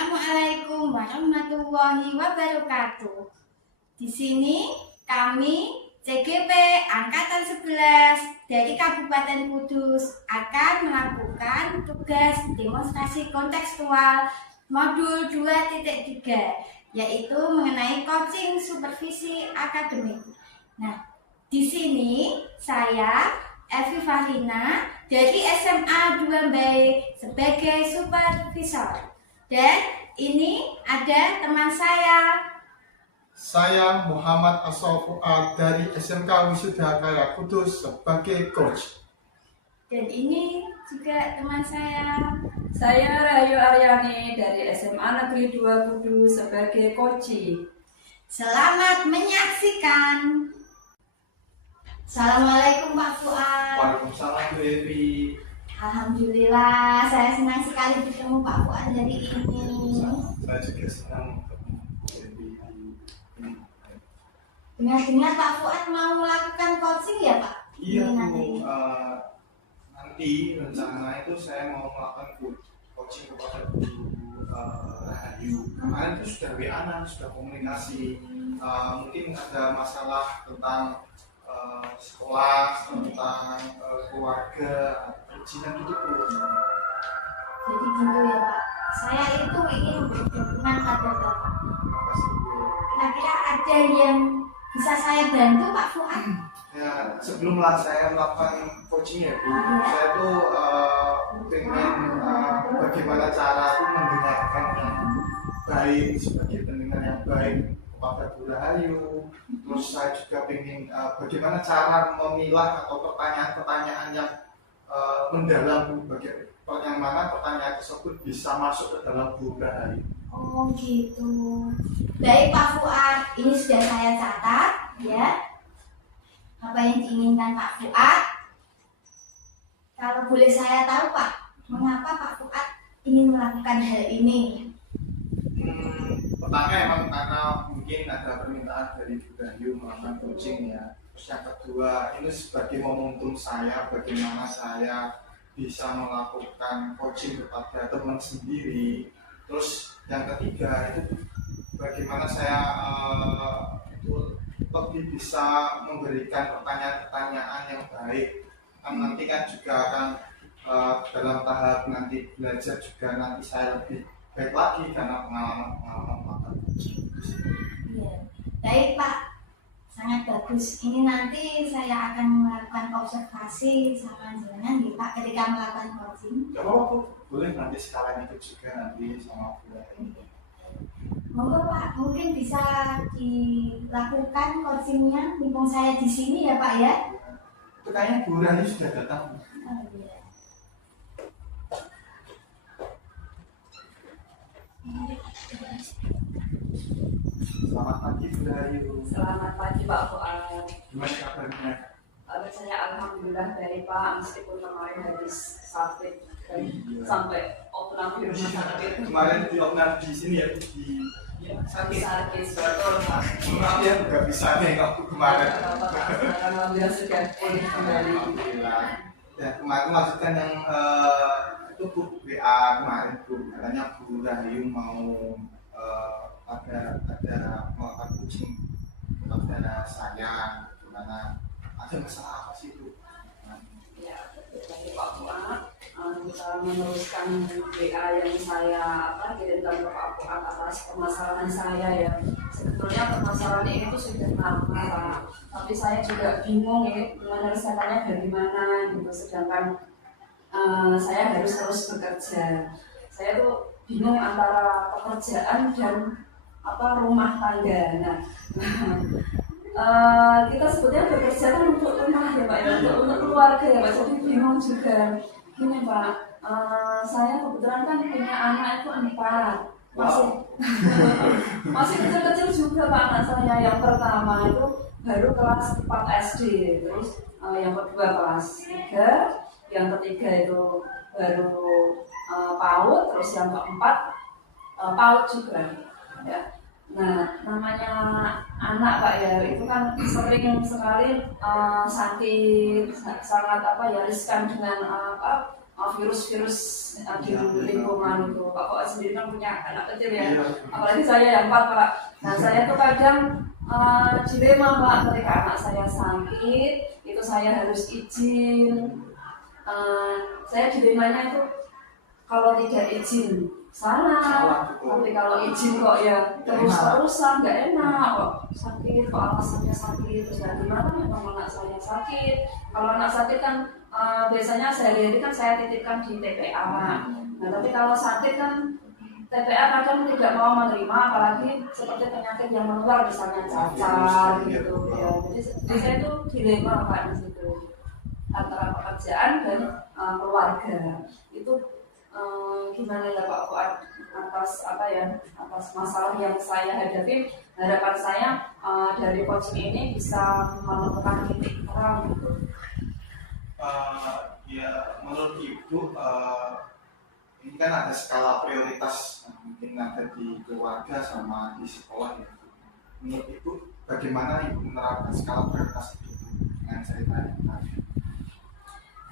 Assalamualaikum warahmatullahi wabarakatuh. Di sini kami CGP Angkatan 11 dari Kabupaten Kudus akan melakukan tugas demonstrasi kontekstual modul 2.3 yaitu mengenai coaching supervisi akademik. Nah, di sini saya Elvi Fahrina dari SMA 2B sebagai supervisor. Dan ini ada teman saya. Saya Muhammad Asal Fuad dari SMK Wisuda Karya Kudus sebagai coach. Dan ini juga teman saya. Saya Rahayu Aryani dari SMA Negeri 2 Kudus sebagai coach. Selamat menyaksikan. Assalamualaikum Pak Fuad. Waalaikumsalam Bu Evi. Alhamdulillah, saya senang sekali bertemu Pak Fuad hari ini. Saya juga senang bertemu Bu Evi. Dengar-dengar Pak Fuad mau melakukan coaching ya Pak? Iya Nanti. Bu, nanti rencana itu saya mau melakukan coaching kepada Bu Rahayu. Kemarin itu sudah WA, sudah komunikasi. Mungkin ada masalah tentang sekolah, tentang keluarga, perizinan gitu Bu. Jadi gitu ya Pak. Saya itu ingin berdukungan pada Bapak. Terima kasih Bu. Kira-kira ada yang bisa saya bantu Pak Fuad? Ya, sebelumlah saya melakukan coaching ya Bu, saya tuh pengen bagaimana cara tuh mendengarkan yang baik sebagai pendengar yang baik kepada Bu Rahayu. Terus saya juga pengen bagaimana cara memilah atau pertanyaan-pertanyaan yang mendalam Bu, bagaimana pertanyaan tersebut bisa masuk ke dalam Bu Rahayu. Oh gitu. Baik Pak Fuad, ini sudah saya catat ya. Apa yang diinginkan Pak Fuad? Kalau boleh saya tahu Pak, mengapa Pak Fuad ingin melakukan hal ini? Pertama emang karena mungkin ada permintaan dari Bu Rahayu melakukan coaching ya. Terus yang kedua, ini sebagai momentum saya bagaimana saya bisa melakukan coaching kepada teman sendiri. Terus yang ketiga itu bagaimana saya itu lebih bisa memberikan pertanyaan-pertanyaan yang baik. Kan nanti kan juga akan dalam tahap nanti belajar juga nanti saya lebih baik lagi karena pengalaman melakukan coaching. Iya. Baik Pak, sangat bagus. Ini nanti saya akan melakukan observasi sama jenengan nih Pak ketika melakukan coaching. Ya apa boleh nanti sekalian ikut juga nanti sama Bu Rahayu. Monggo Pak, mungkin bisa dilakukan coachingnya mumpung saya di sini ya Pak ya. Itu kayaknya Bu Rahayu sudah datang. Oh, iya. Selamat pagi Bu Rahayu. Selamat pagi Pak Fuad. Gimana kabarnya? Saya alhamdulillah dari Pak, meskipun kemarin habis sakit dan Iya. sampai opnam di rumah sakit. Kemarin di opnam di sini ya di Sakit betul Pak. maaf ya nggak bisa nih waktu kemarin. Alhamdulillah sudah pulih kembali. Alhamdulillah. Ya kemarin lanjutkan yang itu Bu WA kemarin Bu, katanya Bu Rahayu mau ada melakukan coaching kepada saya, gimana ada masalah apa sih Bu? Ya, dari Pak Fuad, kita meneruskan WA yang saya kirimkan ke Pak Fuad atas permasalahan saya ya. Sebetulnya permasalahan ini tuh sudah lama Pak, tapi saya juga bingung ya menyelesaikannya dari mana gitu. Sedangkan saya harus terus bekerja. Saya tuh bingung antara pekerjaan dan rumah tangga. Nah, kita sebetulnya bekerja kan untuk rumah ya Pak ya, untuk keluarga ya Pak. Jadi bingung juga. Gini Pak, saya kebetulan kan punya anak itu 4. Masih kecil-kecil juga Pak anak saya. Yang pertama itu baru kelas 4 SD, terus yang kedua kelas 3, yang ketiga itu baru PAUD, terus yang keempat PAUD juga ya. Nah, namanya anak Pak ya, itu kan sering sekali sakit, sangat riskan dengan virus-virus di Iya, lingkungan itu. Pak Fuad sendiri kan punya anak kecil ya, Iya. apalagi saya yang 4 Pak. Nah saya tuh kadang dilema Pak, ketika anak saya sakit itu saya harus izin. Saya dilemanya itu kalau tidak izin salah, tapi kalau izin kok ya terus-terusan nggak enak, kok sakit, kok alasannya sakit, terus dari mana memang anak saya sakit. Kalau anak sakit kan biasanya sehari-hari kan saya titipkan di TPA. Nah tapi kalau sakit kan TPA kadang tidak mau menerima, apalagi seperti penyakit yang menular misalnya cacar gitu ya. Jadi saya itu dilema Pak di situ antara pekerjaan dan keluarga. Itu gimana ya Pak Fuad atas atas masalah yang saya hadapi. Harapan saya dari coaching ini bisa menemukan titik terang gitu. Ya menurut Ibu ini kan ada skala prioritas, mungkin ada di keluarga sama di sekolah ya. Menurut Ibu bagaimana Ibu menerapkan skala prioritas itu dengan cerita tadi?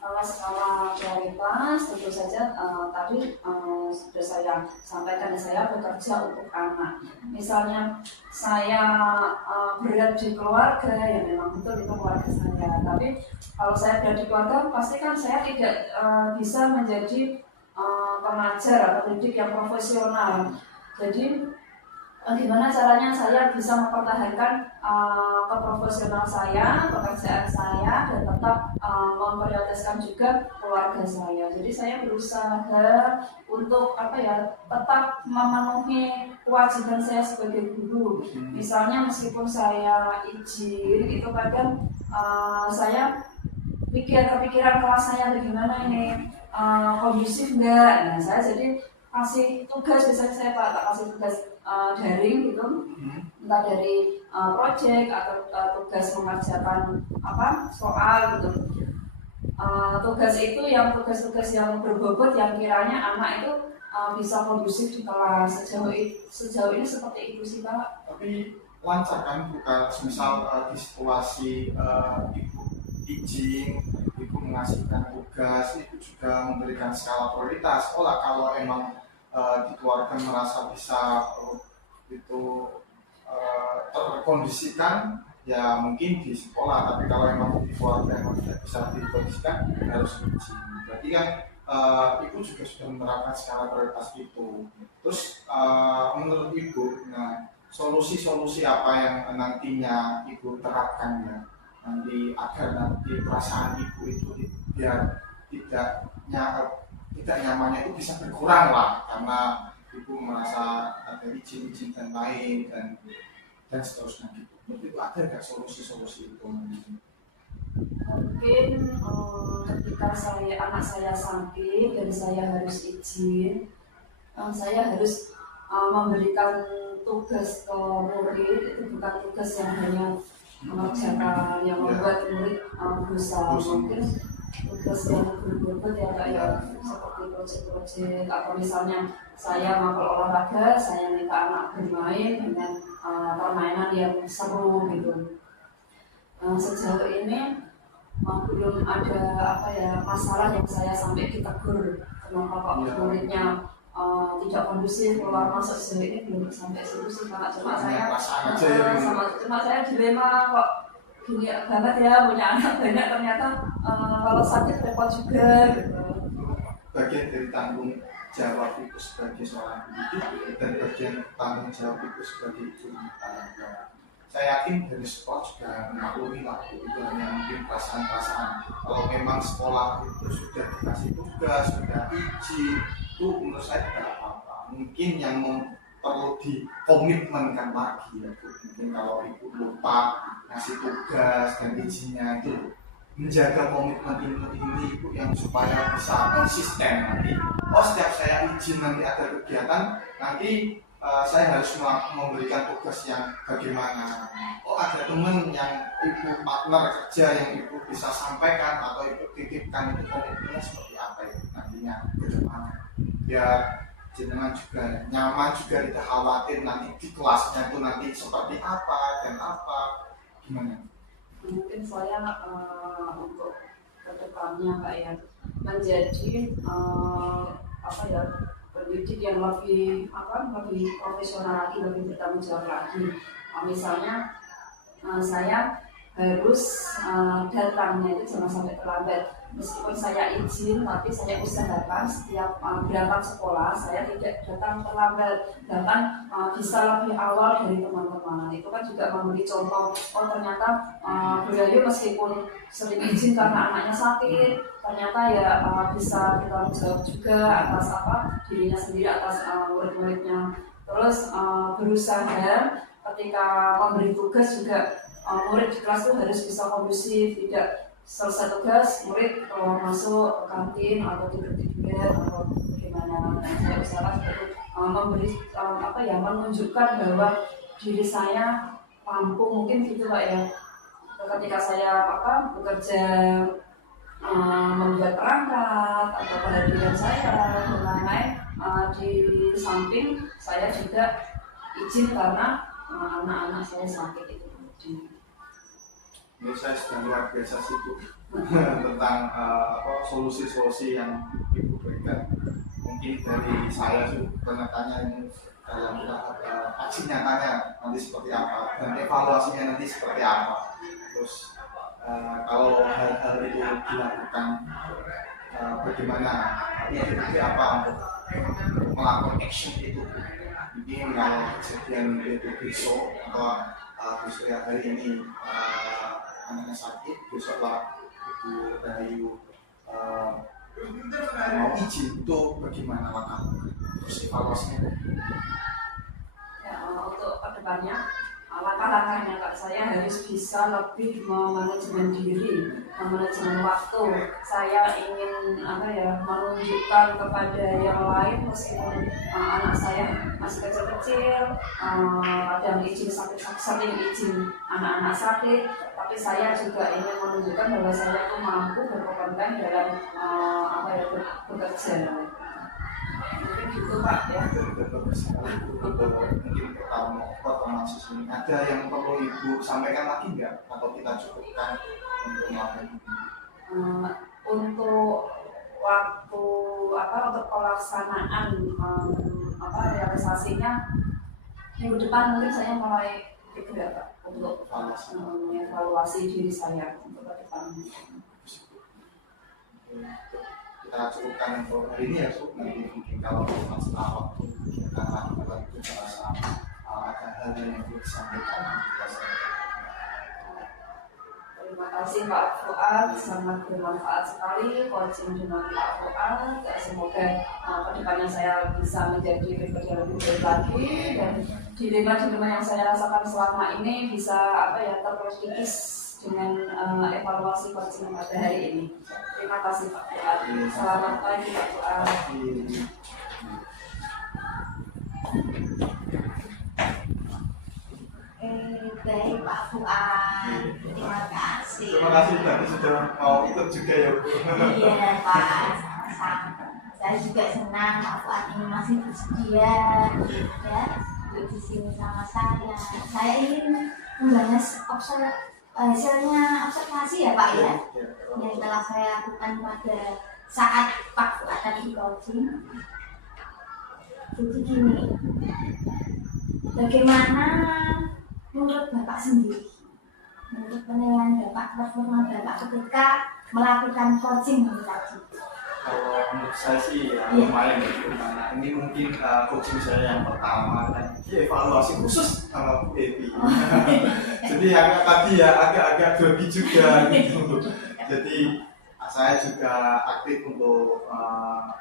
Kalau skala prioritas tentu saja tadi sudah saya sampaikan, saya bekerja untuk anak. Misalnya saya berada di keluarga, ya memang betul itu keluarga saya. Tapi kalau saya berada di keluarga, pasti kan saya tidak bisa menjadi pengajar atau pendidik yang profesional. Jadi gimana caranya saya bisa mempertahankan keprofesional saya, pekerjaan saya, dan tetap memprioritaskan juga keluarga saya. Jadi saya berusaha untuk tetap memenuhi kewajiban saya sebagai guru. Misalnya meskipun saya izin, itu kadang saya kepikiran kelas saya bagaimana ini, kondusif enggak. Nah saya jadi kasih tugas, biasanya saya tak kasih tugas daring gitu, entah dari project atau tugas mengerjakan soal gitu. Tugas itu yang tugas-tugas yang berbobot yang kiranya anak itu bisa kondusif di kelas. Sejauh ini seperti itu sih Pak. Tapi lancar kan bukan misal di situasi Ibu izin, Ibu mengasihkan tugas, Ibu juga memberikan skala prioritas. Kalau emang di keluarga merasa bisa itu terkondisikan, ya mungkin di sekolah. Tapi kalau emang di keluarga emang tidak bisa dikondisikan, harus izin. Berarti kan Ibu juga sudah menerapkan skala prioritas itu. Terus menurut Ibu, nah solusi-solusi apa yang nantinya Ibu terapkan ya, nanti agar nanti perasaan Ibu itu biar tidak nyamannya itu bisa berkurang lah, karena Ibu merasa ada izin dan lain dan seterusnya gitu. Itu ada nggak solusi-solusi itu? Mungkin ketika anak saya sakit dan saya harus izin, saya harus memberikan tugas ke murid. Itu bukan tugas yang hanya mengerjakan yang membuat murid bosan. Mungkin tugas yang berbobot ya Kak ya, seperti proyek-proyek, atau misalnya saya mapel olahraga, saya minta anak bermain dengan permainan yang seru gitu. Sejauh ini belum ada masalah yang saya sampai ditegur kenapa kok muridnya tidak kondusif keluar masuk. Sejauh ini belum sampai situ sih Pak. Cuma saya dilema kok gini banget ya, punya anak banyak ternyata kalau sakit repot juga gitu. Bagian dari tanggung jawab Ibu sebagai seorang pendidik dan bagian tanggung jawab Ibu sebagai ibu rumah tangga. Saya yakin dari sekolah juga memaklumi lah, itu hanya mungkin perasaan-perasaan. Kalau memang sekolah itu sudah dikasih tugas, sudah izin, itu menurut saya tidak apa-apa. Mungkin yang perlu dikomitmenkan lagi ya Bu. Mungkin kalau Ibu lupa ngasih tugas dan izinnya, itu menjaga komitmen ini Ibu yang supaya bisa konsisten nanti. Setiap saya izin nanti ada kegiatan, nanti saya harus memberikan tugas yang bagaimana. Ada teman yang Ibu partner kerja yang Ibu bisa sampaikan atau Ibu titipkan, itu komitmennya seperti apa itu nantinya ke depan. Biar jenengan juga nyaman, juga tidak khawatir nanti di kelasnya itu nanti seperti apa dan apa, gimana? Mungkin saya untuk kedepannya Pak ya, menjadi apa ya, pendidik yang lebih profesional lagi, lebih bertanggung jawab lagi. Misalnya saya harus datangnya itu jangan sampai terlambat. Meskipun saya izin, tapi saya usahakan setiap berangkat sekolah saya tidak datang terlambat, bahkan bisa lebih awal dari teman-teman. Itu kan juga memberi contoh, oh ternyata Bu Rahayu meskipun sering izin karena anaknya sakit, ternyata ya bisa bertanggung jawab juga atas dirinya sendiri, atas murid-muridnya. Terus berusaha ketika memberi tugas juga murid di kelas itu harus bisa kondusif, tidak selesai tugas murid keluar masuk ke kantin atau tidur-tiduran atau bagaimana. Saya usahakan seperti memberi menunjukkan bahwa diri saya mampu, mungkin gitu Pak ya. Ketika saya bekerja membuat perangkat atau kehadiran saya dan lain-lain, di samping saya juga izin karena anak-anak saya sakit itu. Ini saya sudah luar biasa sih Bu tentang solusi-solusi yang Ibu berikan. Mungkin dari saya ternyatanya ini dalam tahap aksi nyatanya nanti seperti apa dan evaluasinya nanti seperti apa. Terus kalau hal-hal itu dilakukan bagaimana ide apa untuk melakukan action itu. Mungkin kalau kejadian itu besok atau besok hari ini anaknya sakit, besoklah Ibu Rahayu mau izin itu bagaimana langkah terus evaluasinya? Ya, untuk kedepannya langkah-langkahnya Kak, saya harus bisa lebih memanajemen diri, memanajemen waktu. Saya ingin menunjukkan kepada yang lain, meskipun anak saya masih kecil-kecil, kadang izin sering izin anak-anak sakit, tapi saya juga ingin menunjukkan bahwa saya itu mampu berkompeten dalam bekerja. Mungkin gitu Pak ya. Mungkin pertama sini ada yang perlu Ibu sampaikan lagi nggak atau kita cukupkan untuk melakukan ini? Untuk waktu untuk pelaksanaan realisasinya minggu depan mungkin saya mulai pikir Pak untuk mengevaluasi diri saya untuk ke depan. Kita cukupkan untuk hari ini ya Bu. Nanti mungkin kalau masalah waktu kita lakukan itu merasa ada hal yang perlu disampaikan kita sampaikan. Terima kasih Pak Fuad, sangat bermanfaat sekali coaching dengan Pak Fuad. Semoga kedepannya saya bisa menjadi pribadi yang lebih baik lagi dan dilema-dilema yang saya rasakan selama ini bisa terkikis dengan evaluasi coaching pada hari ini. Terima kasih Pak Fuad. Selamat pagi Pak Fuad. Baik Pak Fuad, terima kasih. Terima kasih tadi sudah mau ikut juga ya Bu. Iya Pak, sama-sama. Saya juga senang Pak Fuad ini masih bersedia ya duduk di sini sama saya. Saya ingin membahas hasilnya observasi ya Pak ya, yang telah saya lakukan pada saat Pak Fuad tadi coaching. Jadi gini, bagaimana menurut Bapak sendiri, menurut penilaian Bapak, performa Bapak ketika melakukan coaching ini tadi? Kalau menurut saya sih lumayan ya, karena ini mungkin coaching saya yang pertama dan dievaluasi khusus sama Bu Evi. Jadi agak grogi juga gitu. Jadi saya juga aktif untuk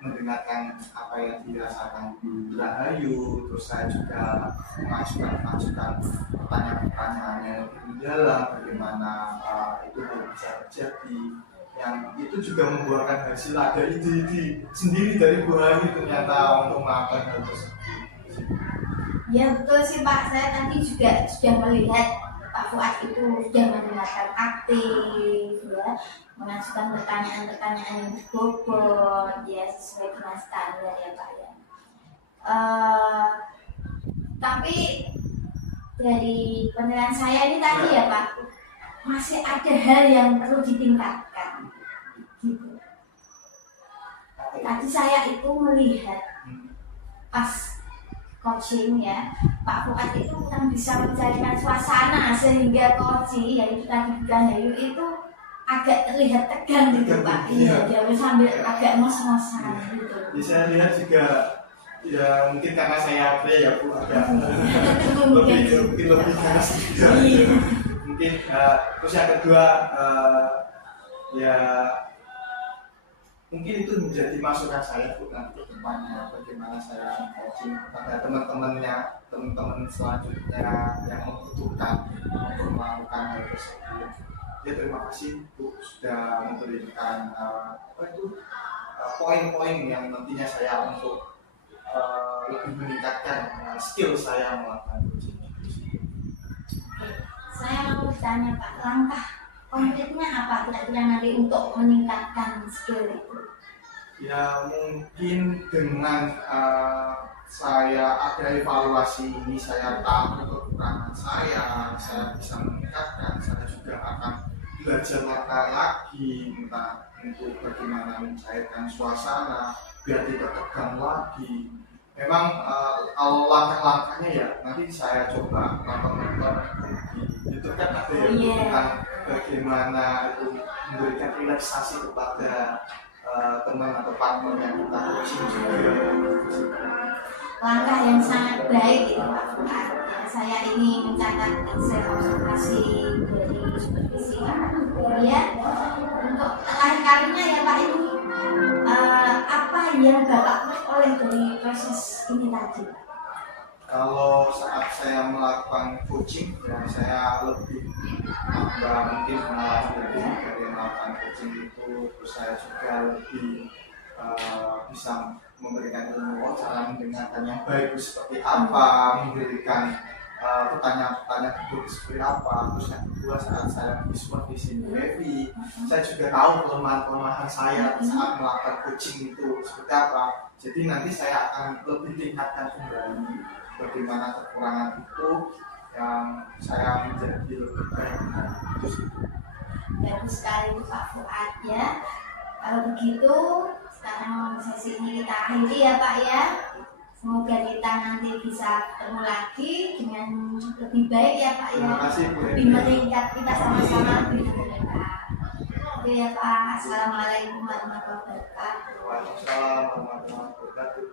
mendengarkan apa yang dirasakan Bu Rahayu, terus saya juga mengajukan pertanyaan-pertanyaan yang lebih mendalam bagaimana itu bisa terjadi, yang itu juga membuahkan hasil, ada ide-ide sendiri dari Bu Rahayu ternyata untuk melakukan hal tersebut. Ya betul sih Pak, saya tadi juga sudah melihat Pak Fuad itu sudah mendengarkan aktif ya, mengajukan pertanyaan-pertanyaan yang berbobot ya, sesuai dengan standar ya Pak ya. Tapi dari penilaian saya ini tadi ya Pak, masih ada hal yang perlu ditingkatkan gitu. tadi saya itu melihat pas coaching ya, Pak Fuad itu kurang bisa mencarikan suasana sehingga coaching yaitu tadi Budahayu itu agak terlihat tegang gitu Pak. Iya, dia sambil agak ngos-ngosan gitu. Bisa lihat juga ya mungkin karena saya pria ya Bu agak Mungkin lebih ganas juga. Iya. Mungkin terus yang kedua ya mungkin itu menjadi masukan saya Bu nanti ke depannya bagaimana saya coaching kepada teman-teman selanjutnya yang membutuhkan untuk melakukan hal tersebut. Ya terima kasih Bu sudah memberikan poin-poin yang nantinya saya untuk lebih meningkatkan skill saya melakukan coaching. Saya mau bertanya Pak, langkah konkretnya apa kira-kira nanti untuk meningkatkan skill itu? Ya mungkin dengan saya ada evaluasi ini, saya tahu kekurangan saya bisa meningkatkan, saya juga akan belajar lagi entah untuk bagaimana mencairkan suasana biar tidak tegang lagi. Memang kalau langkah-langkahnya ya nanti saya coba nonton di YouTube kan ada ya tentang bagaimana itu memberikan relaksasi kepada teman atau partner yang kita coaching juga. Langkah yang sangat baik itu Pak Fuad. Ya, saya ini mencatat hasil observasi dari supervisi ya. Untuk terakhir kalinya ya Pak ini apa yang Bapak peroleh dari proses ini tadi? Kalau saat saya melakukan coaching ya saya lebih mungkin pengalaman dari melakukan coaching itu, terus saya juga lebih bisa memberikan ilmu cara mendengarkan yang baik seperti apa, memberikan pertanyaan-pertanyaan itu seperti apa. Terus yang kedua saat saya supervisi Devi, saya juga tahu kelemahan-kelemahan saya saat melakukan coaching itu seperti apa. Jadi nanti saya akan lebih tingkatkan kembali bagaimana kekurangan itu yang saya menjadi lebih baik. Bagus sekali Pak Fuad ya. Kalau begitu sekarang sesi ini kita akhiri ya Pak ya. Semoga kita nanti bisa ketemu lagi dengan lebih baik ya Pak ya. Terima kasih Bu. Lebih meningkat, kita sama-sama lebih meningkat. Oke ya Pak. Assalamualaikum warahmatullahi wabarakatuh. Waalaikumsalam warahmatullahi wabarakatuh.